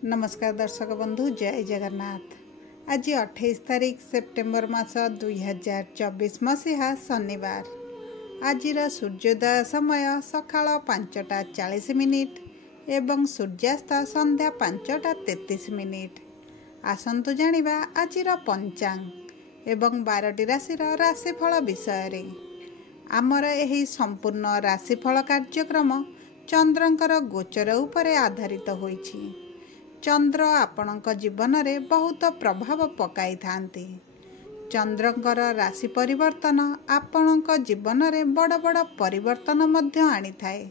नमस्कार दर्शक बंधु, जय जगन्नाथ। आज 28 तारीख सेप्टेम्बर मास 2024 मसीहा शनिवार। आज सूर्योदय समय सकाळ 5:40 एवं सूर्यास्त संध्या 5:33। आसंतु जानिबा आजिर पंचांग एवं 12टी राशिर राशिफल विषय। आमर एही संपूर्ण राशिफल कार्यक्रम चंद्रंकर गोचर उपरे आधारित होइछि। चंद्र आपणक जीवन में बहुत प्रभाव पकाई थांती। चंद्रंकर राशि परिवर्तन आपणक जीवन में बड़ बड़ परिवर्तन मध्य आनी थाए।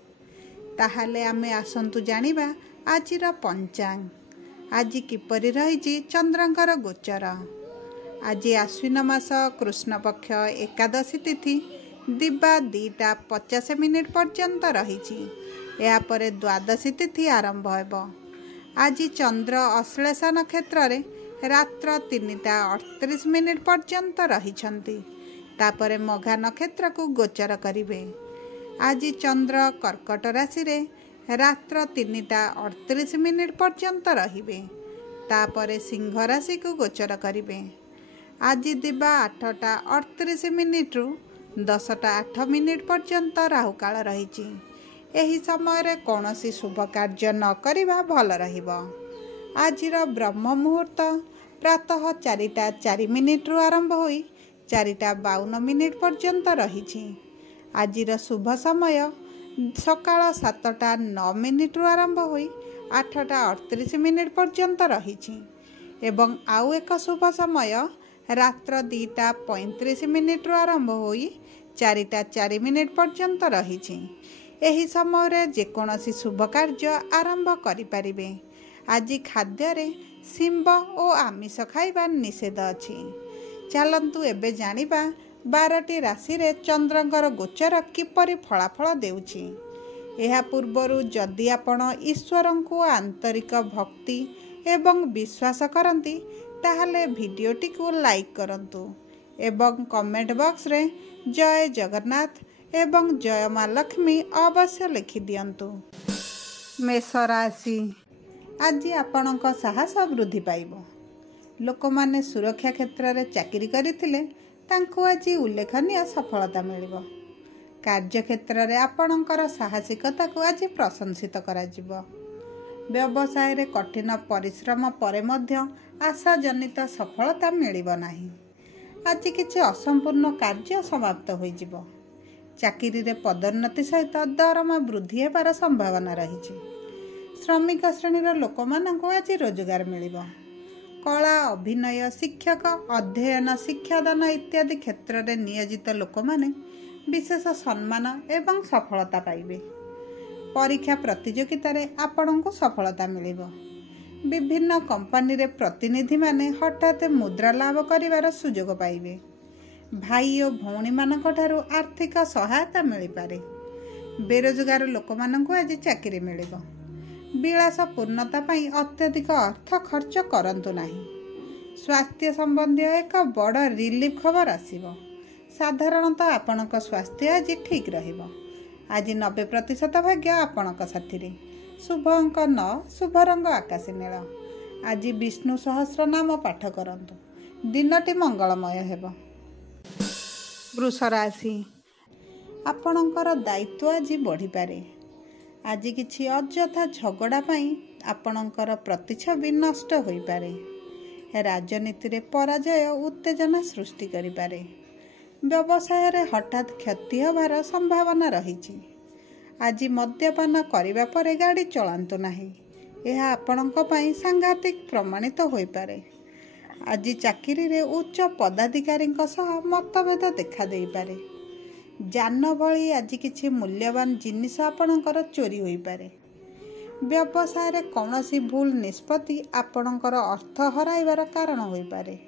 ताहाले आमे आसंतु जानिबा आजिर पंचांग। आज किपरि रहिछि चंद्रंकर गोचर। आज आश्विन मास कृष्ण पक्ष एकादशी तिथि दिबा 2:50 पर्यंत रहिछि। या परे द्वादशी तिथि आरंभ हेबो। आज चंद्र अश्लेषा नक्षत्र रे रात्र 3:38 पर्यंत रहिछंती। तापरे मघा नक्षत्र को गोचर करिवे। आज चंद्र कर्कट राशि रे रात्र 3:38 पर्यंत रहिबे। तापरे सिंह राशि को गोचर करिवे। आज दिबा 8:38 रु 10:08 पर्यंत राहुकाल रहिछि। एही समय रे कौनसी शुभ कार्य न करिबा भल रहिबो। आजिर ब्रह्म मुहूर्त प्रातः 4:04 रु आरंभ होई 4:52 पर्यंत रहिछि। आजिर शुभ समय सकाळ 7:09 रु आरंभ होई 8:38 पर्यंत रहिछि एवं आउ एक शुभ समय रात्र 2:35 रु आरंभ होई 4:04 पर्यंत रहिछि। एही समय रे जेकोनसी शुभ कार्य आरंभ करि परिबे। आज खाद्य रे सिंब और आमिष खाइबा निषेध अछि। चलंतु एबे जानिबा 12टी राशि रे चंद्रंकर गोचर किपरि फलाफल देउछि। एहा पूर्वरु जदि आपण ईश्वरंकु आंतरिक भक्ति एवं विश्वास करंती ताहले भिडियोटी को लाइक करंतु एवं कमेंट बॉक्स रे जय जगन्नाथ एवं जय माँ लक्ष्मी अवश्य लिखि दियंतु। मेष राशि। आज आपणक साहस वृद्धि पाइबो। लोक माने सुरक्षा क्षेत्र रे चाकरी करिथिले तांको आज उल्लेखनीय सफलता मिलिबो। कार्य क्षेत्र रे आपणकर साहसिकता को आज प्रशंसित करा जिवो। व्यवसाय रे कठिन परिश्रम परे मध्य आशाजनित सफलता मिलिबो नाही। आज किछि असंपूर्ण कार्य समाप्त होई जिवो। चाकरी रे पदोन्नति सहित दरमा वृद्धि हेबार संभावना रही। श्रमिक श्रेणीर लोक मानक आज रोजगार मिलिबो। कला अभिनय शिक्षक अध्ययन शिक्षादान इत्यादि क्षेत्र में नियोजित लोक माने विशेष सम्मान एवं सफलता पाइबे। परीक्षा प्रतियोगिता रे आपनकु सफलता मिलिबो। विभिन्न कंपनी रे प्रतिनिधि माने हठात मुद्रा लाभ करिवार सुजोग पाइबे। भाई और भौणी मानक ठारू आर्थिक सहायता मिल पारे। बेरोजगार लोक मानक आज चाकरी मिलिबो। विलास पूर्णता पाई अत्यधिक अर्थ खर्च करंतु नाही। स्वास्थ्य संबंधी एक बड़ रिलीफ खबर आसीबो। साधारणतः आपनक स्वास्थ्य आज ठीक रहिबो। आज 90% भाग्य आपनक साथी रे। शुभ अंक 9, शुभ रंग आकाशी नील। आज विष्णु सहस्र नाम पाठ करंतु। दिनटी मंगलमय हेबो। वृष राशि। आपणकर दायित्व आज बढ़ी पारे। आज किछि अଯଥା झगड़ा पाई आपणकर प्रतिच्छवि नष्ट होई पारे। राजनीति रे पराजय उत्तेजना सृष्टि करि पारे। व्यवसाय रे हठात क्षति होबार संभावना रहिछि। आज मद्यपान करिबा परे गाड़ी चलांतु नाही। एहा आपणक पई सांघातिक प्रमाणित होई पारे। आज चाकरी रे उच्च पदाधिकारी सह मतभेद देखा दे पारे। जान भली आज किछि मूल्यवान जिनिस आपणकर चोरी होई पारे। व्यवसाय रे कौनसी भूल निष्पत्ति आपणकर अर्थ हराइबार कारण होई पारे।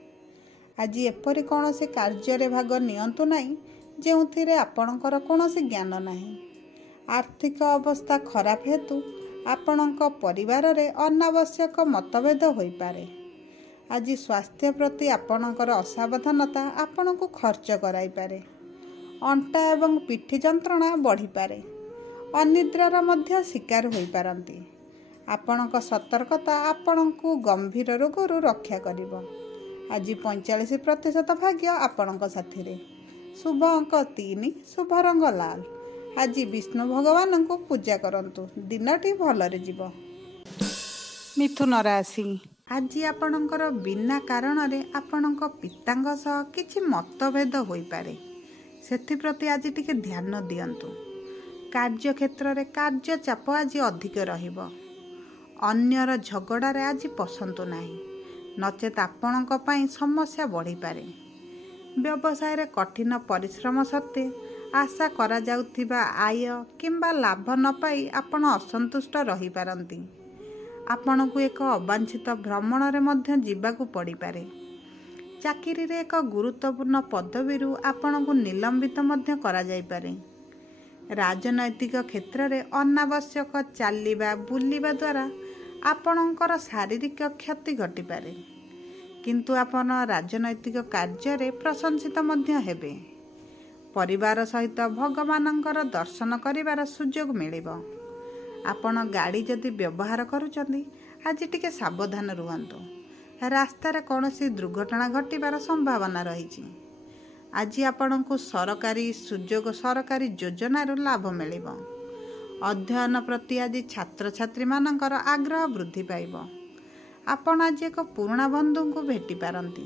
आज एपरि कौनसी कार्य रे भाग नियंतु नाही जेउथिरे आपणकर कौनसी ज्ञान नाही। आर्थिक अवस्था खराब हेतु आपणक परिवार रे अनावश्यक मतभेद होई पारे। आज स्वास्थ्य प्रति आपणकर असावधानता आपणको खर्च कराई पारे। अंटा एवं पिठी जंत्रणा बढ़ी पारे। अनिद्रार मध्य शिकार होई पारंती। ଆପଣଙ୍କ ସତର୍କତା ଆପଣଙ୍କୁ ଗମ୍ଭୀର ରୋଗରୁ ରକ୍ଷା କରିବ। ଆଜି 45% ଭାଗ୍ୟ ଆପଣଙ୍କ ସାଥିରେ। ଶୁଭ ଅଙ୍କ 3, ଶୁଭ ରଙ୍ଗ ଲାଲ। ଆଜି ବିଷ୍ଣୁ ଭଗବାନଙ୍କୁ ପୂଜା କରନ୍ତୁ, ଦିନଟି ଭଲରେ ଯିବ। ମିଥୁନ ରାଶି। ଆଜି ଆପଣଙ୍କର ବିନା କାରଣରେ ଆପଣଙ୍କ ପିତାଙ୍କ ସହ କିଛି ମତଭେଦ ହୋଇପାରେ। ସେଥିପ୍ରତି ଆଜି ଟିକେ ଧ୍ୟାନ ଦିଅନ୍ତୁ। କାର୍ଯ୍ୟକ୍ଷେତ୍ରରେ କାର୍ଯ୍ୟ ଚାପ ଆଜି ଅଧିକ ରହିବ। ଅନ୍ୟର ଝଗଡ଼ାରେ ଆଜି ପଶନ୍ତୁ ନାହିଁ, ନଚେତ୍ ଆପଣଙ୍କ ପାଇଁ ସମସ୍ୟା ବଢ଼ିପାରେ। ବ୍ୟବସାୟରେ କଠିନ ପରିଶ୍ରମ ସତ୍ତ୍ୱେ ଆଶା କରାଯାଉଥିବା ଆୟ କିମ୍ବା ଲାଭ ନ ପାଇ ଆପଣ ଅସନ୍ତୁଷ୍ଟ ରହିପାରନ୍ତି। ଆପଣଙ୍କୁ ଏକ ଅବାଞ୍ଛିତ ଭ୍ରମଣରେ ମଧ୍ୟ ଯିବାକୁ ପଡ଼ିପାରେ। ଚାକିରିରେ ଏକ ଗୁରୁତ୍ୱପୂର୍ଣ୍ଣ ପଦବୀରୁ ଆପଣଙ୍କୁ ନିଲମ୍ବିତ ମଧ୍ୟ କରାଯାଇପାରେ। ରାଜନୈତିକ କ୍ଷେତ୍ରରେ ଅନାବଶ୍ୟକ ଚାଲିବା ବୁଲିବା ଦ୍ୱାରା ଆପଣଙ୍କର ଶାରୀରିକ କ୍ଷତି ଘଟିପାରେ, କିନ୍ତୁ ଆପଣ ରାଜନୈତିକ କାର୍ଯ୍ୟରେ ପ୍ରଶଂସିତ ମଧ୍ୟ ହେବେ। ପରିବାର ସହିତ ଭଗବାନଙ୍କର ଦର୍ଶନ କରିବାର ସୁଯୋଗ ମିଳିବ। ଆପଣ ଗାଡ଼ି ଯଦି ବ୍ୟବହାର କରୁଛନ୍ତି, ଆଜି ଟିକେ ସାବଧାନ ରୁହନ୍ତୁ। ରାସ୍ତାରେ କୌଣସି ଦୁର୍ଘଟଣା ଘଟିବାର ସମ୍ଭାବନା ରହିଛି। ଆଜି ଆପଣଙ୍କୁ ସରକାରୀ ଯୋଜନାରୁ ଲାଭ ମିଳିବ। ଅଧ୍ୟୟନ ପ୍ରତି ଆଜି ଛାତ୍ରଛାତ୍ରୀମାନଙ୍କର ଆଗ୍ରହ ବୃଦ୍ଧି ପାଇବ। ଆପଣ ଆଜି ଏକ ପୁରୁଣା ବନ୍ଧୁଙ୍କୁ ଭେଟିପାରନ୍ତି।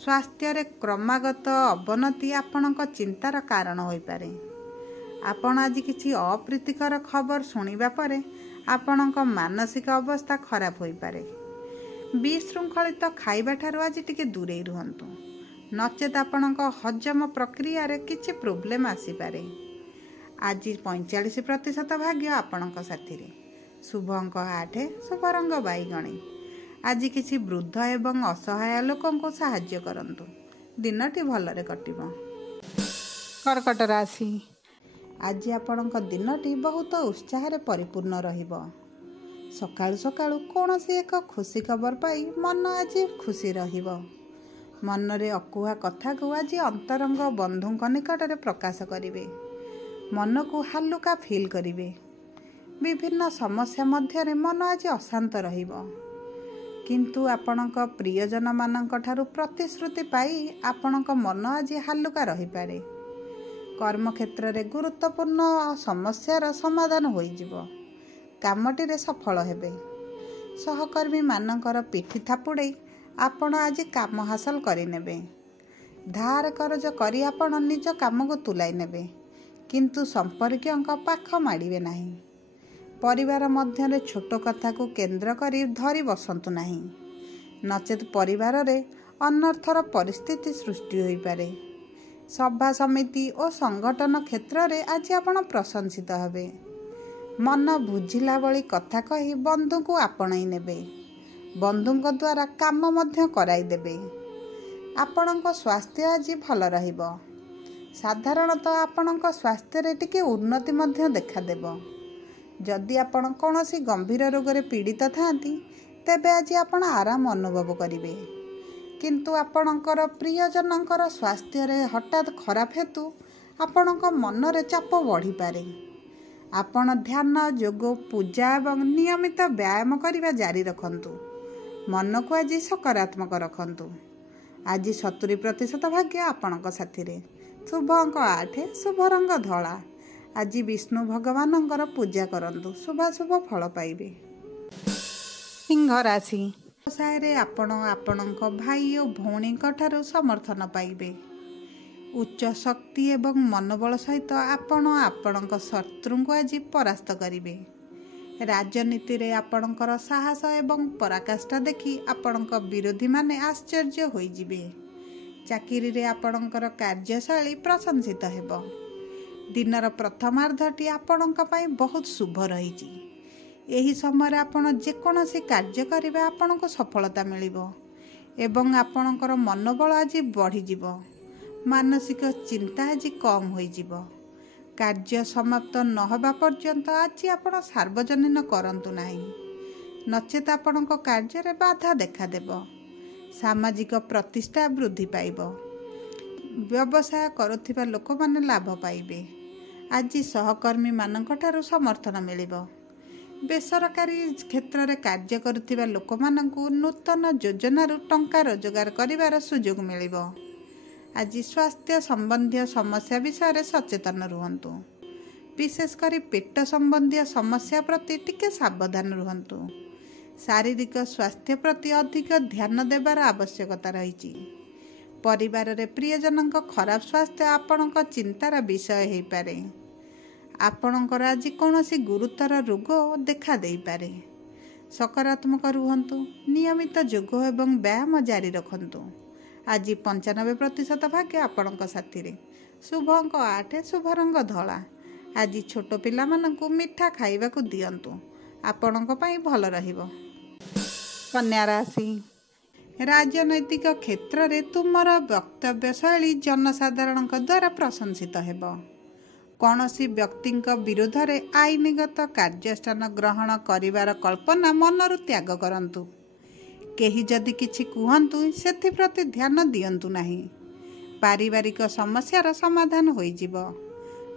ସ୍ୱାସ୍ଥ୍ୟରେ କ୍ରମାଗତ ଅବନତି ଆପଣଙ୍କ ଚିନ୍ତାର କାରଣ ହୋଇପାରେ। ଆପଣ ଆଜି କିଛି ଅପ୍ରୀତିକର ଖବର ଶୁଣିବା ପରେ ଆପଣଙ୍କ ମାନସିକ ଅବସ୍ଥା ଖରାପ ହୋଇପାରେ। ବିଶୃଙ୍ଖଳିତ ଖାଇବାଠାରୁ ଆଜି ଟିକେ ଦୂରେଇ ରୁହନ୍ତୁ, ନଚେତ୍ ଆପଣଙ୍କ ହଜମ ପ୍ରକ୍ରିୟାରେ କିଛି ପ୍ରୋବ୍ଲେମ୍ ଆସିପାରେ। ଆଜି 45% ଭାଗ୍ୟ ଆପଣଙ୍କ ସାଥିରେ। ଶୁଭ ଅଙ୍କ 8, ଶୁଭ ରଙ୍ଗ ବାଇଗଣୀ। ଆଜି କିଛି ବୃଦ୍ଧ ଏବଂ ଅସହାୟ ଲୋକଙ୍କୁ ସାହାଯ୍ୟ କରନ୍ତୁ, ଦିନଟି ଭଲରେ କଟିବ। କର୍କଟ ରାଶି। ଆଜି ଆପଣଙ୍କ ଦିନଟି ବହୁତ ଉତ୍ସାହରେ ପରିପୂର୍ଣ୍ଣ ରହିବ। ସକାଳୁ ସକାଳୁ କୌଣସି ଏକ ଖୁସି ଖବର ପାଇ ମନ ଆଜି ଖୁସି ରହିବ। ମନରେ ଅକୁହା କଥାକୁ ଆଜି ଅନ୍ତରଙ୍ଗ ବନ୍ଧୁଙ୍କ ନିକଟରେ ପ୍ରକାଶ କରିବେ। ମନକୁ ହାଲୁକା ଫିଲ୍ କରିବେ। ବିଭିନ୍ନ ସମସ୍ୟା ମଧ୍ୟରେ ମନ ଆଜି ଅଶାନ୍ତ ରହିବ, କିନ୍ତୁ ଆପଣଙ୍କ ପ୍ରିୟଜନମାନଙ୍କ ଠାରୁ ପ୍ରତିଶ୍ରୁତି ପାଇ ଆପଣଙ୍କ ମନ ଆଜି ହାଲୁକା ରହିପାରେ। କର୍ମକ୍ଷେତ୍ରରେ ଗୁରୁତ୍ୱପୂର୍ଣ୍ଣ ସମସ୍ୟାର ସମାଧାନ ହୋଇଯିବ। କାମଟିରେ ସଫଳ ହେବେ। ସହକର୍ମୀମାନଙ୍କର ପିଠି ଥାପୁଡ଼େଇ ଆପଣ ଆଜି କାମ ହାସଲ କରିନେବେ। ଧାର କରଜ କରି ଆପଣ ନିଜ କାମକୁ ତୁଲାଇ ନେବେ, କିନ୍ତୁ ସମ୍ପର୍କୀୟଙ୍କ ପାଖ ମାଡ଼ିବେ ନାହିଁ। ପରିବାର ମଧ୍ୟରେ ଛୋଟ କଥାକୁ କେନ୍ଦ୍ର କରି ଧରି ବସନ୍ତୁ ନାହିଁ, ନଚେତ୍ ପରିବାରରେ ଅନର୍ଥର ପରିସ୍ଥିତି ସୃଷ୍ଟି ହୋଇପାରେ। ସଭା ସମିତି ଓ ସଂଗଠନ କ୍ଷେତ୍ରରେ ଆଜି ଆପଣ ପ୍ରଶଂସିତ ହେବେ। ମନ ବୁଝିଲା ଭଳି କଥା କହି ବନ୍ଧୁଙ୍କୁ ଆପଣେଇ ନେବେ। ବନ୍ଧୁଙ୍କ ଦ୍ୱାରା କାମ ମଧ୍ୟ କରାଇ ଦେବେ। ଆପଣଙ୍କ ସ୍ୱାସ୍ଥ୍ୟ ଆଜି ଭଲ ରହିବ। ସାଧାରଣତଃ ଆପଣଙ୍କ ସ୍ୱାସ୍ଥ୍ୟରେ ଟିକେ ଉନ୍ନତି ମଧ୍ୟ ଦେଖାଦେବ। ଯଦି ଆପଣ କୌଣସି ଗମ୍ଭୀର ରୋଗରେ ପୀଡ଼ିତ ଥାଆନ୍ତି, ତେବେ ଆଜି ଆପଣ ଆରାମ ଅନୁଭବ କରିବେ, କିନ୍ତୁ ଆପଣଙ୍କର ପ୍ରିୟଜନଙ୍କର ସ୍ୱାସ୍ଥ୍ୟରେ ହଠାତ୍ ଖରାପ ହେତୁ ଆପଣଙ୍କ ମନରେ ଚାପ ବଢ଼ିପାରେ। ଆପଣ ଧ୍ୟାନ, ଯୋଗ, ପୂଜା ଏବଂ ନିୟମିତ ବ୍ୟାୟାମ କରିବା ଜାରି ରଖନ୍ତୁ। ମନକୁ ଆଜି ସକାରାତ୍ମକ ରଖନ୍ତୁ। ଆଜି 70% ଭାଗ୍ୟ ଆପଣଙ୍କ ସାଥିରେ। ଶୁଭ ଅଙ୍କ 8, ଶୁଭ ରଙ୍ଗ ଧଳା। ଆଜି ବିଷ୍ଣୁ ଭଗବାନଙ୍କର ପୂଜା କରନ୍ତୁ, ଶୁଭାଶୁଭ ଫଳ ପାଇବେ। ସିଂହ ରାଶି। ବ୍ୟବସାୟରେ ଆପଣ ଆପଣଙ୍କ ଭାଇ ଓ ଭଉଣୀଙ୍କ ଠାରୁ ସମର୍ଥନ ପାଇବେ। ଉଚ୍ଚ ଶକ୍ତି ଏବଂ ମନୋବଳ ସହିତ ଆପଣ ଆପଣଙ୍କ ଶତ୍ରୁଙ୍କୁ ଆଜି ପରାସ୍ତ କରିବେ। ରାଜନୀତିରେ ଆପଣଙ୍କର ସାହସ ଏବଂ ପରାକାଷ୍ଠା ଦେଖି ଆପଣଙ୍କ ବିରୋଧୀମାନେ ଆଶ୍ଚର୍ଯ୍ୟ ହୋଇଯିବେ। ଚାକିରିରେ ଆପଣଙ୍କର କାର୍ଯ୍ୟଶୈଳୀ ପ୍ରଶଂସିତ ହେବ। ଦିନର ପ୍ରଥମାର୍ଦ୍ଧଟି ଆପଣଙ୍କ ପାଇଁ ବହୁତ ଶୁଭ ରହିଛି। ଏହି ସମୟରେ ଆପଣ ଯେକୌଣସି କାର୍ଯ୍ୟ କରିବେ ଆପଣଙ୍କୁ ସଫଳତା ମିଳିବ ଏବଂ ଆପଣଙ୍କର ମନୋବଳ ଆଜି ବଢ଼ିଯିବ। ମାନସିକ ଚିନ୍ତା ଆଜି କମ୍ ହୋଇଯିବ। କାର୍ଯ୍ୟ ସମାପ୍ତ ନ ହେବା ପର୍ଯ୍ୟନ୍ତ ଆଜି ଆପଣ ସାର୍ବଜନୀନ କରନ୍ତୁ ନାହିଁ, ନଚେତ୍ ଆପଣଙ୍କ କାର୍ଯ୍ୟରେ ବାଧା ଦେଖାଦେବ। ସାମାଜିକ ପ୍ରତିଷ୍ଠା ବୃଦ୍ଧି ପାଇବ। ବ୍ୟବସାୟ କରୁଥିବା ଲୋକମାନେ ଲାଭ ପାଇବେ। ଆଜି ସହକର୍ମୀମାନଙ୍କ ଠାରୁ ସମର୍ଥନ ମିଳିବ। ବେସରକାରୀ କ୍ଷେତ୍ରରେ କାର୍ଯ୍ୟ କରୁଥିବା ଲୋକମାନଙ୍କୁ ନୂତନ ଯୋଜନାରୁ ଟଙ୍କା ରୋଜଗାର କରିବାର ସୁଯୋଗ ମିଳିବ। ଆଜି ସ୍ୱାସ୍ଥ୍ୟ ସମ୍ବନ୍ଧୀୟ ସମସ୍ୟା ବିଷୟରେ ସଚେତନ ରୁହନ୍ତୁ। ବିଶେଷ କରି ପେଟ ସମ୍ବନ୍ଧୀୟ ସମସ୍ୟା ପ୍ରତି ଟିକେ ସାବଧାନ ରୁହନ୍ତୁ। ଶାରୀରିକ ସ୍ୱାସ୍ଥ୍ୟ ପ୍ରତି ଅଧିକ ଧ୍ୟାନ ଦେବାର ଆବଶ୍ୟକତା ରହିଛି। ପରିବାରରେ ପ୍ରିୟଜନଙ୍କ ଖରାପ ସ୍ୱାସ୍ଥ୍ୟ ଆପଣଙ୍କ ଚିନ୍ତାର ବିଷୟ ହୋଇପାରେ। ଆପଣଙ୍କର ଆଜି କୌଣସି ଗୁରୁତର ରୋଗ ଦେଖା ଦେଇପାରେ। ସକାରାତ୍ମକ ରୁହନ୍ତୁ। ନିୟମିତ ଯୋଗ ଏବଂ ବ୍ୟାୟାମ ଜାରି ରଖନ୍ତୁ। ଆଜି 95% ଭାଗ୍ୟ ଆପଣଙ୍କ ସାଥିରେ। ଶୁଭ ଅଙ୍କ 8, ଶୁଭ ରଙ୍ଗ ଧଳା। ଆଜି ଛୋଟ ପିଲାମାନଙ୍କୁ ମିଠା ଖାଇବାକୁ ଦିଅନ୍ତୁ। ଆପଣଙ୍କ ପାଇଁ ଭଲ ରହିବ। କନ୍ୟା ରାଶି, ରାଜନୈତିକ କ୍ଷେତ୍ରରେ ତୁମର ବକ୍ତବ୍ୟ ଶୈଳୀ ଜନସାଧାରଣଙ୍କ ଦ୍ୱାରା ପ୍ରଶଂସିତ ହେବ। କୌଣସି ବ୍ୟକ୍ତିଙ୍କ ବିରୁଦ୍ଧରେ ଆଇନଗତ କାର୍ଯ୍ୟାନୁଷ୍ଠାନ ଗ୍ରହଣ କରିବାର କଳ୍ପନା ମନରୁ ତ୍ୟାଗ କରନ୍ତୁ। କେହି ଯଦି କିଛି କୁହନ୍ତୁ ସେଥିପ୍ରତି ଧ୍ୟାନ ଦିଅନ୍ତୁ ନାହିଁ। ପାରିବାରିକ ସମସ୍ୟାର ସମାଧାନ ହୋଇଯିବ।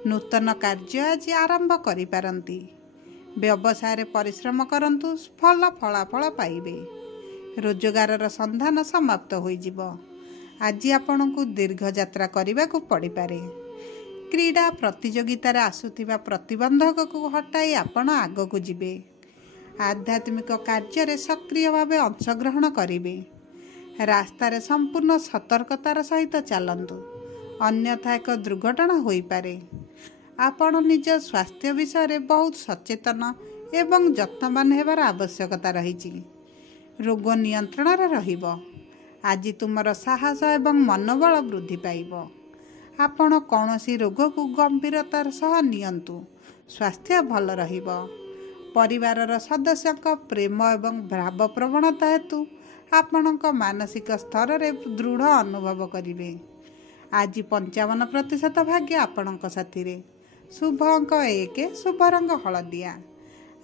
ନୂତନ କାର୍ଯ୍ୟ ଆଜି ଆରମ୍ଭ କରିପାରନ୍ତି। ବ୍ୟବସାୟରେ ପରିଶ୍ରମ କରନ୍ତୁ, ଭଲ ଫଳାଫଳ ପାଇବେ। ରୋଜଗାରର ସନ୍ଧାନ ସମାପ୍ତ ହୋଇଯିବ। ଆଜି ଆପଣଙ୍କୁ ଦୀର୍ଘ ଯାତ୍ରା କରିବାକୁ ପଡ଼ିପାରେ। କ୍ରୀଡ଼ା ପ୍ରତିଯୋଗିତାରେ ଆସୁଥିବା ପ୍ରତିବନ୍ଧକକୁ ହଟାଇ ଆପଣ ଆଗକୁ ଯିବେ। ଆଧ୍ୟାତ୍ମିକ କାର୍ଯ୍ୟରେ ସକ୍ରିୟ ଭାବେ ଅଂଶଗ୍ରହଣ କରିବେ। ରାସ୍ତାରେ ସମ୍ପୂର୍ଣ୍ଣ ସତର୍କତାର ସହିତ ଚାଲନ୍ତୁ, ଅନ୍ୟଥା ଏକ ଦୁର୍ଘଟଣା ହୋଇପାରେ। ଆପଣ ନିଜ ସ୍ୱାସ୍ଥ୍ୟ ବିଷୟରେ ବହୁତ ସଚେତନ ଏବଂ ଯତ୍ନବାନ ହେବାର ଆବଶ୍ୟକତା ରହିଛି। ରୋଗ ନିୟନ୍ତ୍ରଣରେ ରହିବ। ଆଜି ତୁମର ସାହସ ଏବଂ ମନୋବଳ ବୃଦ୍ଧି ପାଇବ। ଆପଣ କୌଣସି ରୋଗକୁ ଗମ୍ଭୀରତାର ସହ ନିଅନ୍ତୁ। ସ୍ୱାସ୍ଥ୍ୟ ଭଲ ରହିବ। ପରିବାରର ସଦସ୍ୟଙ୍କ ପ୍ରେମ ଏବଂ ଭାବପ୍ରବଣତା ହେତୁ ଆପଣଙ୍କ ମାନସିକ ସ୍ତରରେ ଦୃଢ଼ ଅନୁଭବ କରିବେ। ଆଜି 55% ଭାଗ୍ୟ ଆପଣଙ୍କ ସାଥିରେ। ଶୁଭ ଅଙ୍କ 1, ଶୁଭ ରଙ୍ଗ ହଳଦିଆ।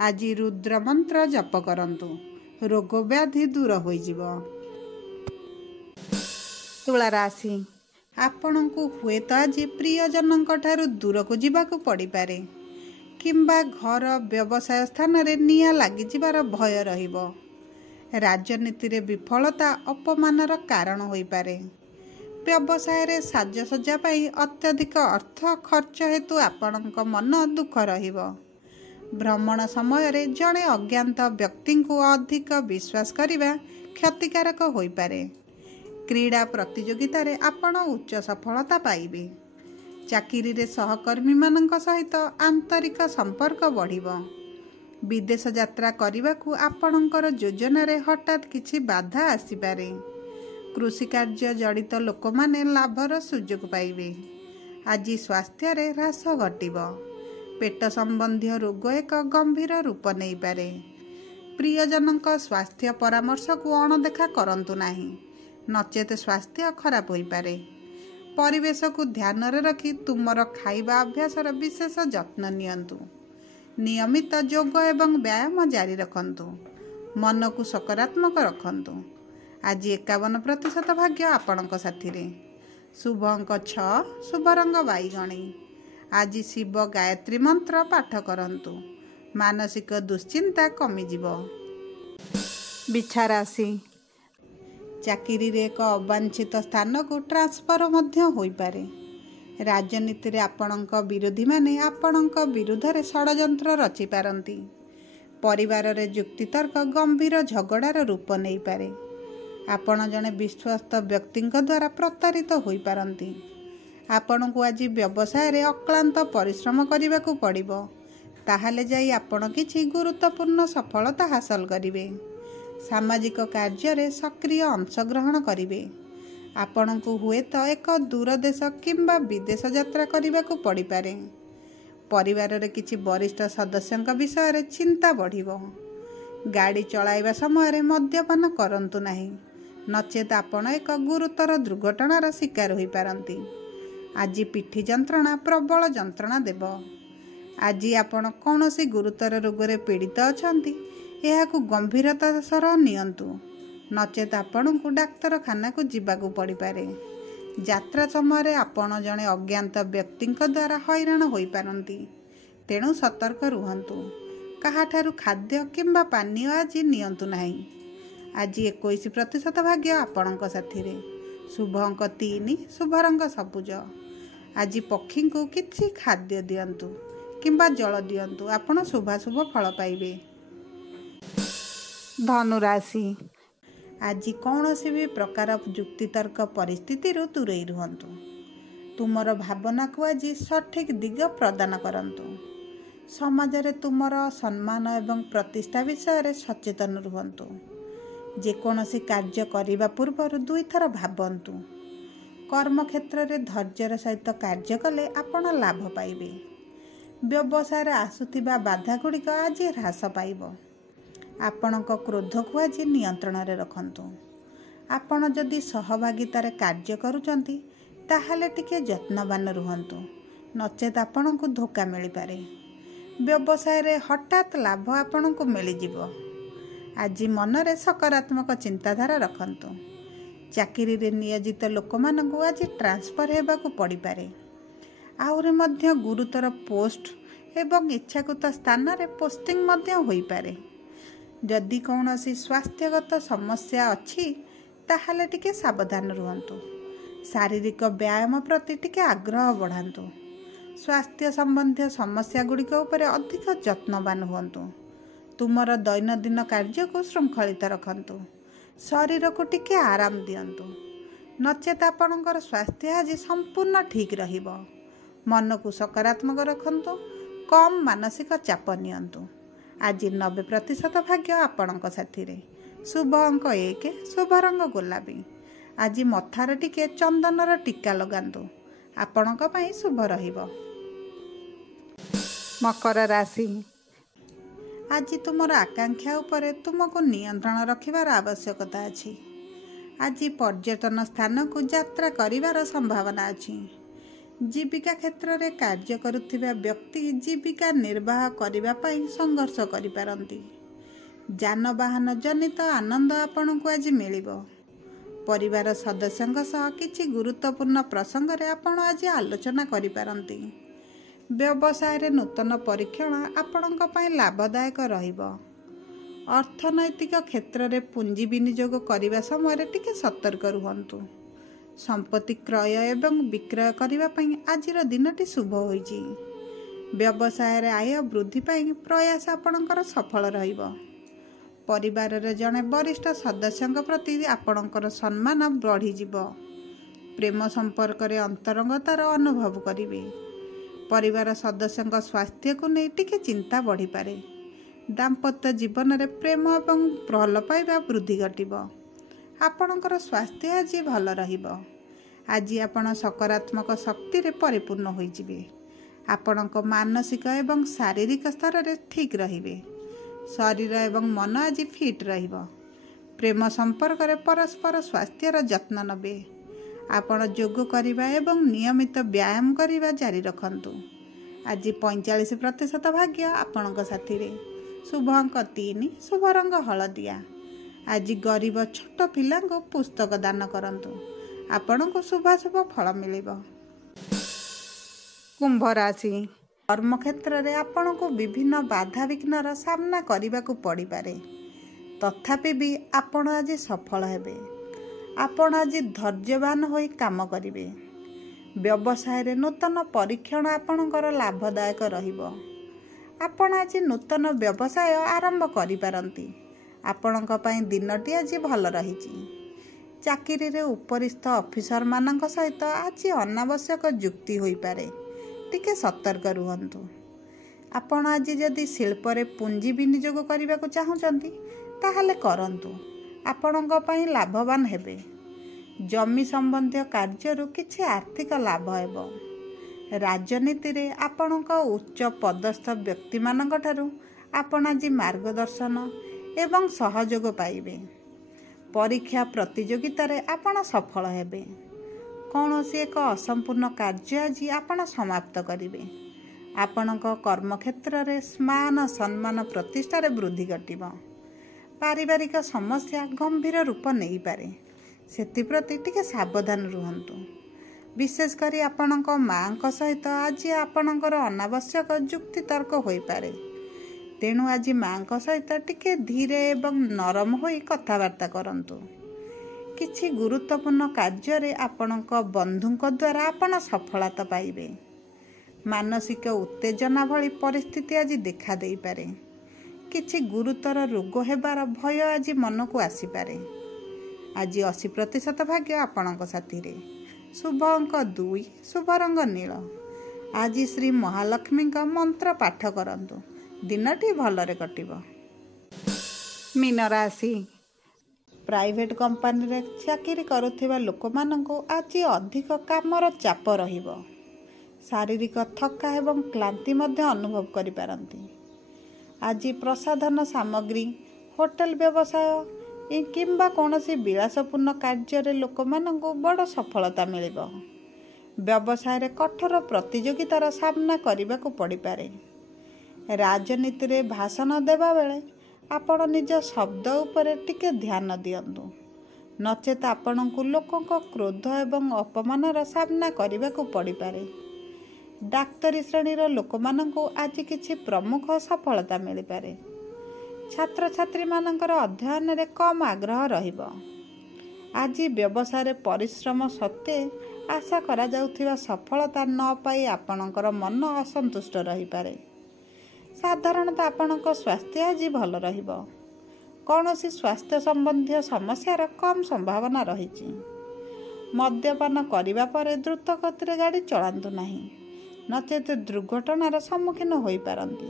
ଆଜି ରୁଦ୍ର ମନ୍ତ୍ର ଜପ କରନ୍ତୁ। ରୋଗ ବ୍ୟାଧି ଦୂର ହୋଇଯିବ। ତୁଳା ରାଶି, ଆପଣଙ୍କୁ ହୁଏତ ଆଜି ପ୍ରିୟଜନଙ୍କ ଠାରୁ ଦୂରକୁ ଯିବାକୁ ପଡ଼ିପାରେ କିମ୍ବା ଘର ବ୍ୟବସାୟ ସ୍ଥାନରେ ନିଆଁ ଲାଗିଯିବାର ଭୟ ରହିବ। ରାଜନୀତିରେ ବିଫଳତା ଅପମାନର କାରଣ ହୋଇପାରେ। ବ୍ୟବସାୟରେ ସାଜସଜ୍ଜା ପାଇଁ ଅତ୍ୟଧିକ ଅର୍ଥ ଖର୍ଚ୍ଚ ହେତୁ ଆପଣଙ୍କ ମନ ଦୁଃଖ ରହିବ। ଭ୍ରମଣ ସମୟରେ ଜଣେ ଅଜ୍ଞାତ ବ୍ୟକ୍ତିଙ୍କୁ ଅଧିକ ବିଶ୍ୱାସ କରିବା କ୍ଷତିକାରକ ହୋଇପାରେ। କ୍ରୀଡ଼ା ପ୍ରତିଯୋଗିତାରେ ଆପଣ ଉଚ୍ଚ ସଫଳତା ପାଇବେ। ଚାକିରିରେ ସହକର୍ମୀମାନଙ୍କ ସହିତ ଆନ୍ତରିକ ସମ୍ପର୍କ ବଢ଼ିବ। ବିଦେଶ ଯାତ୍ରା କରିବାକୁ ଆପଣଙ୍କର ଯୋଜନାରେ ହଠାତ୍ କିଛି ବାଧା ଆସିପାରେ। କୃଷି କାର୍ଯ୍ୟ ଜଡ଼ିତ ଲୋକମାନେ ଲାଭର ସୁଯୋଗ ପାଇବେ। ଆଜି ସ୍ୱାସ୍ଥ୍ୟରେ ହ୍ରାସ ଘଟିବ। ପେଟ ସମ୍ବନ୍ଧୀୟ ରୋଗ ଏକ ଗମ୍ଭୀର ରୂପ ନେଇପାରେ। ପ୍ରିୟଜନଙ୍କ ସ୍ୱାସ୍ଥ୍ୟ ପରାମର୍ଶକୁ ଅଣଦେଖା କରନ୍ତୁ ନାହିଁ, ନଚେତ୍ ସ୍ୱାସ୍ଥ୍ୟ ଖରାପ ହୋଇପାରେ। ପରିବେଶକୁ ଧ୍ୟାନରେ ରଖି ତୁମର ଖାଇବା ଅଭ୍ୟାସର ବିଶେଷ ଯତ୍ନ ନିଅନ୍ତୁ। ନିୟମିତ ଯୋଗ ଏବଂ ବ୍ୟାୟାମ ଜାରି ରଖନ୍ତୁ। ମନକୁ ସକାରାତ୍ମକ ରଖନ୍ତୁ। ଆଜି 51% ଭାଗ୍ୟ ଆପଣଙ୍କ ସାଥିରେ। ଶୁଭ ଅଙ୍କ 6, ଶୁଭ ରଙ୍ଗ ବାଇଗଣୀ। ଆଜି ଶିବ ଗାୟତ୍ରୀ ମନ୍ତ୍ର ପାଠ କରନ୍ତୁ। ମାନସିକ ଦୁଶ୍ଚିନ୍ତା କମିଯିବ। ବିଛା ରାଶି, ଚାକିରିରେ ଏକ ଅବାଞ୍ଛିତ ସ୍ଥାନକୁ ଟ୍ରାନ୍ସଫର ମଧ୍ୟ ହୋଇପାରେ। ରାଜନୀତିରେ ଆପଣଙ୍କ ବିରୋଧୀମାନେ ଆପଣଙ୍କ ବିରୁଦ୍ଧରେ ଷଡ଼ଯନ୍ତ୍ର ରଚିପାରନ୍ତି। ପରିବାରରେ ଯୁକ୍ତିତର୍କ ଗମ୍ଭୀର ଝଗଡ଼ାର ରୂପ ନେଇପାରେ। ଆପଣ ଜଣେ ବିଶ୍ୱସ୍ତ ବ୍ୟକ୍ତିଙ୍କ ଦ୍ୱାରା ପ୍ରତାରିତ ହୋଇପାରନ୍ତି। ଆପଣଙ୍କୁ ଆଜି ବ୍ୟବସାୟରେ ଅକ୍ଳାନ୍ତ ପରିଶ୍ରମ କରିବାକୁ ପଡ଼ିବ। ତାହେଲେ ଯାଇ ଆପଣ କିଛି ଗୁରୁତ୍ୱପୂର୍ଣ୍ଣ ସଫଳତା ହାସଲ କରିବେ। ସାମାଜିକ କାର୍ଯ୍ୟରେ ସକ୍ରିୟ ଅଂଶଗ୍ରହଣ କରିବେ। ଆପଣଙ୍କୁ ହୁଏତ ଏକ ଦୂର ଦେଶ କିମ୍ବା ବିଦେଶ ଯାତ୍ରା କରିବାକୁ ପଡ଼ିପାରେ। ପରିବାରରେ କିଛି ବରିଷ୍ଠ ସଦସ୍ୟଙ୍କ ବିଷୟରେ ଚିନ୍ତା ବଢ଼ିବ। ଗାଡ଼ି ଚଳାଇବା ସମୟରେ ମଦ୍ୟପାନ କରନ୍ତୁ ନାହିଁ, ନଚେତ୍ ଆପଣ ଏକ ଗୁରୁତର ଦୁର୍ଘଟଣାର ଶିକାର ହୋଇପାରନ୍ତି। ଆଜି ପିଠି ଯନ୍ତ୍ରଣା ପ୍ରବଳ ଯନ୍ତ୍ରଣା ଦେବ। ଆଜି ଆପଣ କୌଣସି ଗୁରୁତର ରୋଗରେ ପୀଡ଼ିତ ଅଛନ୍ତି, ଏହାକୁ ଗମ୍ଭୀରତାର ସହ ନିଅନ୍ତୁ, ନଚେତ୍ ଆପଣଙ୍କୁ ଡାକ୍ତରଖାନାକୁ ଯିବାକୁ ପଡ଼ିପାରେ। ଯାତ୍ରା ସମୟରେ ଆପଣ ଜଣେ ଅଜ୍ଞାତ ବ୍ୟକ୍ତିଙ୍କ ଦ୍ୱାରା ହଇରାଣ ହୋଇପାରନ୍ତି, ତେଣୁ ସତର୍କ ରୁହନ୍ତୁ। କାହାଠାରୁ ଖାଦ୍ୟ କିମ୍ବା ପାନୀୟ ଆଜି ନିଅନ୍ତୁ ନାହିଁ। ଆଜି 21% ଭାଗ୍ୟ ଆପଣଙ୍କ ସାଥିରେ। ଶୁଭ ଅଙ୍କ 3, ଶୁଭ ରଙ୍ଗ ସବୁଜ। ଆଜି ପକ୍ଷୀଙ୍କୁ କିଛି ଖାଦ୍ୟ ଦିଅନ୍ତୁ କିମ୍ବା ଜଳ ଦିଅନ୍ତୁ, ଆପଣ ଶୁଭାଶୁଭ ଫଳ ପାଇବେ। ଧନୁରାଶି, ଆଜି କୌଣସି ବି ପ୍ରକାର ଯୁକ୍ତିତର୍କ ପରିସ୍ଥିତିରୁ ଦୂରେଇ ରୁହନ୍ତୁ। ତୁମର ଭାବନାକୁ ଆଜି ସଠିକ୍ ଦିଗ ପ୍ରଦାନ କରନ୍ତୁ। ସମାଜରେ ତୁମର ସମ୍ମାନ ଏବଂ ପ୍ରତିଷ୍ଠା ବିଷୟରେ ସଚେତନ ରୁହନ୍ତୁ। ଯେକୌଣସି କାର୍ଯ୍ୟ କରିବା ପୂର୍ବରୁ 2 ଥର ଭାବନ୍ତୁ। କର୍ମକ୍ଷେତ୍ରରେ ଧୈର୍ଯ୍ୟର ସହିତ କାର୍ଯ୍ୟ କଲେ ଆପଣ ଲାଭ ପାଇବେ। ବ୍ୟବସାୟରେ ଆସୁଥିବା ବାଧାଗୁଡ଼ିକ ଆଜି ହ୍ରାସ ପାଇବ। ଆପଣଙ୍କ କ୍ରୋଧକୁ ଆଜି ନିୟନ୍ତ୍ରଣରେ ରଖନ୍ତୁ। ଆପଣ ଯଦି ସହଭାଗିତାରେ କାର୍ଯ୍ୟ କରୁଛନ୍ତି ତାହେଲେ ଟିକେ ଯତ୍ନବାନ ରୁହନ୍ତୁ, ନଚେତ୍ ଆପଣଙ୍କୁ ଧୋକା ମିଳିପାରେ। ବ୍ୟବସାୟରେ ହଠାତ୍ ଲାଭ ଆପଣଙ୍କୁ ମିଳିଯିବ। ଆଜି ମନରେ ସକାରାତ୍ମକ ଚିନ୍ତାଧାରା ରଖନ୍ତୁ। ଚାକିରିରେ ନିୟୋଜିତ ଲୋକମାନଙ୍କୁ ଆଜି ଟ୍ରାନ୍ସଫର ହେବାକୁ ପଡ଼ିପାରେ। ଆହୁରି ମଧ୍ୟ ଗୁରୁତର ପୋଷ୍ଟ ଏବଂ ଇଚ୍ଛାକୃତ ସ୍ଥାନରେ ପୋଷ୍ଟିଂ ମଧ୍ୟ ହୋଇପାରେ। ଯଦି କୌଣସି ସ୍ୱାସ୍ଥ୍ୟଗତ ସମସ୍ୟା ଅଛି ତାହେଲେ ଟିକେ ସାବଧାନ ରୁହନ୍ତୁ। ଶାରୀରିକ ବ୍ୟାୟାମ ପ୍ରତି ଟିକେ ଆଗ୍ରହ ବଢ଼ାନ୍ତୁ। ସ୍ୱାସ୍ଥ୍ୟ ସମ୍ବନ୍ଧୀୟ ସମସ୍ୟା ଗୁଡ଼ିକ ଉପରେ ଅଧିକ ଯତ୍ନବାନ ହୁଅନ୍ତୁ। ତୁମର ଦୈନନ୍ଦିନ କାର୍ଯ୍ୟକୁ ଶୃଙ୍ଖଳିତ ରଖନ୍ତୁ। ଶରୀରକୁ ଟିକେ ଆରାମ ଦିଅନ୍ତୁ, ନଚେତ୍ ଆପଣଙ୍କର ସ୍ୱାସ୍ଥ୍ୟ ଆଜି ସମ୍ପୂର୍ଣ୍ଣ ଠିକ୍ ରହିବ। ମନକୁ ସକାରାତ୍ମକ ରଖନ୍ତୁ। କମ୍ ମାନସିକ ଚାପ ନିଅନ୍ତୁ। ଆଜି 90% ଭାଗ୍ୟ ଆପଣଙ୍କ ସାଥିରେ। ଶୁଭ ଅଙ୍କ 1, ଶୁଭ ରଙ୍ଗ ଗୋଲାପୀ। ଆଜି ମଥାରେ ଟିକେ ଚନ୍ଦନର ଟୀକା ଲଗାନ୍ତୁ, ଆପଣଙ୍କ ପାଇଁ ଶୁଭ ରହିବ। ମକର ରାଶି, ଆଜି ତୁମର ଆକାଂକ୍ଷା ଉପରେ ତୁମକୁ ନିୟନ୍ତ୍ରଣ ରଖିବାର ଆବଶ୍ୟକତା ଅଛି। ଆଜି ପର୍ଯ୍ୟଟନ ସ୍ଥାନକୁ ଯାତ୍ରା କରିବାର ସମ୍ଭାବନା ଅଛି। ଜୀବିକା କ୍ଷେତ୍ରରେ କାର୍ଯ୍ୟ କରୁଥିବା ବ୍ୟକ୍ତି ଜୀବିକା ନିର୍ବାହ କରିବା ପାଇଁ ସଂଘର୍ଷ କରିପାରନ୍ତି। ଯାନବାହନ ଜନିତ ଆନନ୍ଦ ଆପଣଙ୍କୁ ଆଜି ମିଳିବ। ପରିବାର ସଦସ୍ୟଙ୍କ ସହ କିଛି ଗୁରୁତ୍ୱପୂର୍ଣ୍ଣ ପ୍ରସଙ୍ଗରେ ଆପଣ ଆଜି ଆଲୋଚନା କରିପାରନ୍ତି। ବ୍ୟବସାୟରେ ନୂତନ ପରୀକ୍ଷଣ ଆପଣଙ୍କ ପାଇଁ ଲାଭଦାୟକ ରହିବ। ଅର୍ଥନୈତିକ କ୍ଷେତ୍ରରେ ପୁଞ୍ଜି ବିନିଯୋଗ କରିବା ସମୟରେ ଟିକେ ସତର୍କ ରୁହନ୍ତୁ। ସମ୍ପତ୍ତି କ୍ରୟ ଏବଂ ବିକ୍ରୟ କରିବା ପାଇଁ ଆଜିର ଦିନଟି ଶୁଭ ହୋଇଛି। ବ୍ୟବସାୟରେ ଆୟ ବୃଦ୍ଧି ପାଇଁ ପ୍ରୟାସ ଆପଣଙ୍କର ସଫଳ ରହିବ। ପରିବାରରେ ଜଣେ ବରିଷ୍ଠ ସଦସ୍ୟଙ୍କ ପ୍ରତି ଆପଣଙ୍କର ସମ୍ମାନ ବଢ଼ିଯିବ। ପ୍ରେମ ସମ୍ପର୍କରେ ଅନ୍ତରଙ୍ଗତାର ଅନୁଭବ କରିବେ। ପରିବାର ସଦସ୍ୟଙ୍କ ସ୍ୱାସ୍ଥ୍ୟକୁ ନେଇ ଟିକେ ଚିନ୍ତା ବଢ଼ିପାରେ। ଦାମ୍ପତ୍ୟ ଜୀବନରେ ପ୍ରେମ ଏବଂ ଭଲ ପାଇବା ବୃଦ୍ଧି ଘଟିବ। ଆପଣଙ୍କର ସ୍ୱାସ୍ଥ୍ୟ ଆଜି ଭଲ ରହିବ। ଆଜି ଆପଣ ସକାରାତ୍ମକ ଶକ୍ତିରେ ପରିପୂର୍ଣ୍ଣ ହୋଇଯିବେ। ଆପଣଙ୍କ ମାନସିକ ଏବଂ ଶାରୀରିକ ସ୍ତରରେ ଠିକ୍ ରହିବେ। ଶରୀର ଏବଂ ମନ ଆଜି ଫିଟ୍ ରହିବ। ପ୍ରେମ ସମ୍ପର୍କରେ ପରସ୍ପର ସ୍ୱାସ୍ଥ୍ୟର ଯତ୍ନ ନେବେ। ଆପଣ ଯୋଗ କରିବା ଏବଂ ନିୟମିତ ବ୍ୟାୟାମ କରିବା ଜାରି ରଖନ୍ତୁ। ଆଜି 45% ଭାଗ୍ୟ ଆପଣଙ୍କ ସାଥିରେ। ଶୁଭ ଅଙ୍କ 3, ଶୁଭ ରଙ୍ଗ ହଳଦିଆ। ଆଜି ଗରିବ ଛୋଟ ପିଲାଙ୍କୁ ପୁସ୍ତକ ଦାନ କରନ୍ତୁ, ଆପଣଙ୍କୁ ଶୁଭାଶୁଭ ଫଳ ମିଳିବ। କୁମ୍ଭ ରାଶି, କର୍ମକ୍ଷେତ୍ରରେ ଆପଣଙ୍କୁ ବିଭିନ୍ନ ବାଧାବିଘ୍ନର ସାମ୍ନା କରିବାକୁ ପଡ଼ିପାରେ। ତଥାପି ବି ଆପଣ ଆଜି ସଫଳ ହେବେ। ଆପଣ ଆଜି ଧୈର୍ଯ୍ୟବାନ ହୋଇ କାମ କରିବେ। ବ୍ୟବସାୟରେ ନୂତନ ପରୀକ୍ଷଣ ଆପଣଙ୍କର ଲାଭଦାୟକ ରହିବ। ଆପଣ ଆଜି ନୂତନ ବ୍ୟବସାୟ ଆରମ୍ଭ କରିପାରନ୍ତି। ଆପଣଙ୍କ ପାଇଁ ଦିନଟି ଆଜି ଭଲ ରହିଛି। ଚାକିରିରେ ଉପରିସ୍ଥ ଅଫିସରମାନଙ୍କ ସହିତ ଆଜି ଅନାବଶ୍ୟକ ଯୁକ୍ତି ହୋଇପାରେ, ଟିକେ ସତର୍କ ରୁହନ୍ତୁ। ଆପଣ ଆଜି ଯଦି ଶିଳ୍ପରେ ପୁଞ୍ଜି ବିନିଯୋଗ କରିବାକୁ ଚାହୁଁଛନ୍ତି ତାହେଲେ କରନ୍ତୁ, ଆପଣଙ୍କ ପାଇଁ ଲାଭବାନ ହେବେ। ଜମି ସମ୍ବନ୍ଧୀୟ କାର୍ଯ୍ୟରୁ କିଛି ଆର୍ଥିକ ଲାଭ ହେବ। ରାଜନୀତିରେ ଆପଣଙ୍କ ଉଚ୍ଚ ପଦସ୍ଥ ବ୍ୟକ୍ତିମାନଙ୍କ ଠାରୁ ଆପଣ ଆଜି ମାର୍ଗଦର୍ଶନ ଏବଂ ସହଯୋଗ ପାଇବେ। ପରୀକ୍ଷା ପ୍ରତିଯୋଗିତାରେ ଆପଣ ସଫଳ ହେବେ। କୌଣସି ଏକ ଅସମ୍ପୂର୍ଣ୍ଣ କାର୍ଯ୍ୟ ଆଜି ଆପଣ ସମାପ୍ତ କରିବେ। ଆପଣଙ୍କ କର୍ମକ୍ଷେତ୍ରରେ ମାନ ସମ୍ମାନ ପ୍ରତିଷ୍ଠାରେ ବୃଦ୍ଧି ଘଟିବ। ପାରିବାରିକ ସମସ୍ୟା ଗମ୍ଭୀର ରୂପ ନେଇପାରେ, ସେଥିପ୍ରତି ଟିକେ ସାବଧାନ ରୁହନ୍ତୁ। ବିଶେଷ କରି ଆପଣଙ୍କ ମାଆଙ୍କ ସହିତ ଆଜି ଆପଣଙ୍କର ଅନାବଶ୍ୟକ ଯୁକ୍ତିତର୍କ ହୋଇପାରେ। ତେଣୁ ଆଜି ମାଙ୍କ ସହିତ ଟିକେ ଧୀରେ ଏବଂ ନରମ ହୋଇ କଥାବାର୍ତ୍ତା କରନ୍ତୁ। କିଛି ଗୁରୁତ୍ୱପୂର୍ଣ୍ଣ କାର୍ଯ୍ୟରେ ଆପଣଙ୍କ ବନ୍ଧୁଙ୍କ ଦ୍ୱାରା ଆପଣ ସଫଳତା ପାଇବେ। ମାନସିକ ଉତ୍ତେଜନା ଭଳି ପରିସ୍ଥିତି ଆଜି ଦେଖା ଦେଇପାରେ। କିଛି ଗୁରୁତର ରୋଗ ହେବାର ଭୟ ଆଜି ମନକୁ ଆସିପାରେ। ଆଜି 80% ଭାଗ୍ୟ ଆପଣଙ୍କ ସାଥିରେ। ଶୁଭ ଅଙ୍କ 2, ଶୁଭ ରଙ୍ଗ ନୀଳ। ଆଜି ଶ୍ରୀ ମହାଲକ୍ଷ୍ମୀଙ୍କ ମନ୍ତ୍ର ପାଠ କରନ୍ତୁ। ଦିନଟି ଭଲରେ କଟିବ। ମୀନ ରାଶି। ପ୍ରାଇଭେଟ୍ କମ୍ପାନୀରେ ଚାକିରି କରୁଥିବା ଲୋକମାନଙ୍କୁ ଆଜି ଅଧିକ କାମର ଚାପ ରହିବ। ଶାରୀରିକ ଥକା ଏବଂ କ୍ଳାନ୍ତି ମଧ୍ୟ ଅନୁଭବ କରିପାରନ୍ତି। ଆଜି ପ୍ରସାଧନ ସାମଗ୍ରୀ, ହୋଟେଲ ବ୍ୟବସାୟ କିମ୍ବା କୌଣସି ବିଳାସପୂର୍ଣ୍ଣ କାର୍ଯ୍ୟରେ ଲୋକମାନଙ୍କୁ ବଡ଼ ସଫଳତା ମିଳିବ। ବ୍ୟବସାୟରେ କଠୋର ପ୍ରତିଯୋଗିତାର ସାମ୍ନା କରିବାକୁ ପଡ଼ିପାରେ। ରାଜନୀତିରେ ଭାଷଣ ଦେବାବେଳେ ଆପଣ ନିଜ ଶବ୍ଦ ଉପରେ ଟିକେ ଧ୍ୟାନ ଦିଅନ୍ତୁ, ନଚେତ୍ ଆପଣଙ୍କୁ ଲୋକଙ୍କ କ୍ରୋଧ ଏବଂ ଅପମାନର ସାମ୍ନା କରିବାକୁ ପଡ଼ିପାରେ। ଡାକ୍ତରୀ ଶ୍ରେଣୀର ଲୋକମାନଙ୍କୁ ଆଜି କିଛି ପ୍ରମୁଖ ସଫଳତା ମିଳିପାରେ। ଛାତ୍ରଛାତ୍ରୀମାନଙ୍କର ଅଧ୍ୟୟନରେ କମ୍ ଆଗ୍ରହ ରହିବ। ଆଜି ବ୍ୟବସାୟରେ ପରିଶ୍ରମ ସତ୍ତ୍ୱେ ଆଶା କରାଯାଉଥିବା ସଫଳତା ନ ପାଇ ଆପଣଙ୍କର ମନ ଅସନ୍ତୁଷ୍ଟ ରହିପାରେ। ସାଧାରଣତଃ ଆପଣଙ୍କ ସ୍ୱାସ୍ଥ୍ୟ ଆଜି ଭଲ ରହିବ। କୌଣସି ସ୍ୱାସ୍ଥ୍ୟ ସମ୍ବନ୍ଧୀୟ ସମସ୍ୟାର କମ୍ ସମ୍ଭାବନା ରହିଛି। ମଦ୍ୟପାନ କରିବା ପରେ ଦ୍ରୁତ ଗତିରେ ଗାଡ଼ି ଚଳାନ୍ତୁ ନାହିଁ, ନଚେତ୍ ଦୁର୍ଘଟଣାର ସମ୍ମୁଖୀନ ହୋଇପାରନ୍ତି।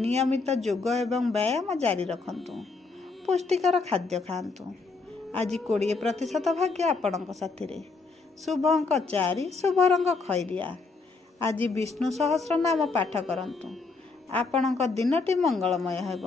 ନିୟମିତ ଯୋଗ ଏବଂ ବ୍ୟାୟାମ ଜାରି ରଖନ୍ତୁ। ପୁଷ୍ଟିକର ଖାଦ୍ୟ ଖାଆନ୍ତୁ। ଆଜି 20% ଭାଗ୍ୟ ଆପଣଙ୍କ ସାଥିରେ। ଶୁଭ ଅଙ୍କ 4, ଶୁଭ ରଙ୍ଗ ଖଇରିଆ। ଆଜି ବିଷ୍ଣୁ ସହସ୍ରନାମ ପାଠ କରନ୍ତୁ। ଆପଣଙ୍କ ଦିନଟି ମଙ୍ଗଳମୟ ହେବ।